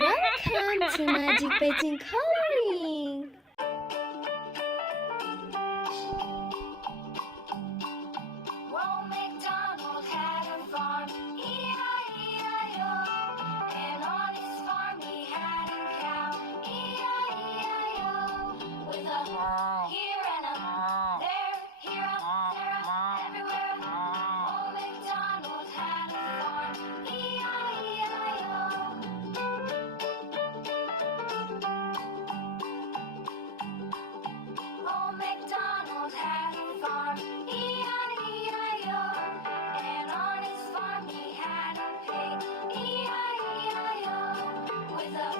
Welcome to Magic Painting Coloring. Old MacDonald had a farm, E-I-E-I-O. And on his farm he had a cow, E-I-E-I-O. With a here and a there, here a there, everywhere. Old MacDonald had a farm, E-I-E-I-O. Old MacDonald had a farm, E-I-E-I-O. And on his farm he had a pig, E-I-E-I-O. With a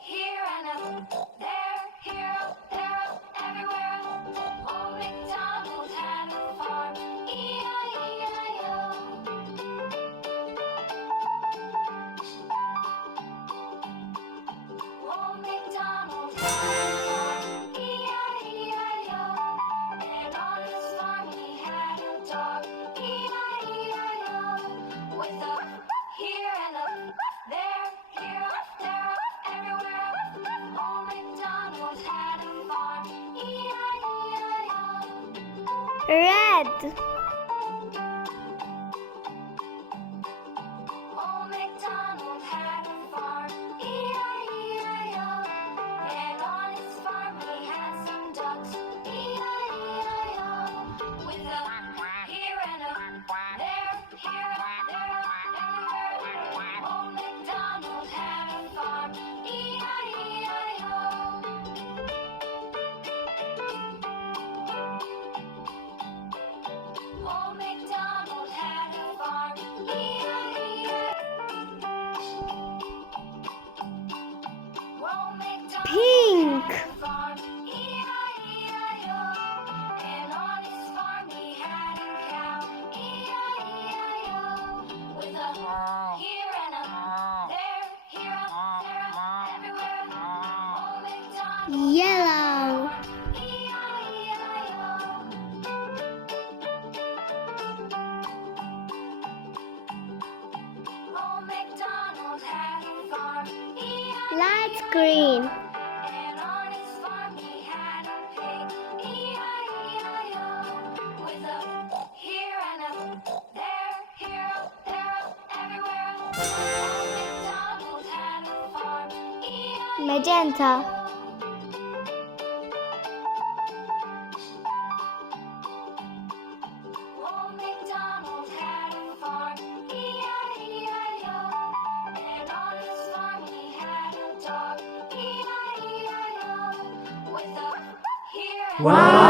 here and a there, here a there, everywhere. Old MacDonald had a farm, E-I-E-I-O. Old MacDonald had a farm, E-I-E-I-O. And on his farm he had a dog, E-I-E-I-O. With a here and a there, here a there, everywhere. Old MacDonald had a farm, E-I-E-I-O. Red. Old MacDonald had a farm, E-I-E-I-O. And on his farm he had some ducks, E-I-E-I-O. With a here and a there, here a there, everywhere. Old MacDonald had a farm, E-I-E-I-O. Old MacDonald had a farm, E-I-E-I-O. Old MacDonald Pink. had a farm, E-I-E-I-O. And on his farm he had a cow, E-I-E-I-O. With a here and a there, here a there, everywhere. Old MacDonald Yellow. E-I-E-I-O. Old MacDonald had a farm, E-I-E-I-O. Light green. And on his farm he had a pig, E-I-E-I-O. With a here and a there, here a there, everywhere. Old MacDonald had a farm, E-I-E-I-O. Magenta. Old MacDonald had a farm, E-I-E-I-O. And on his farm he had a dog, E-I-E-I-O. With a here and Wow!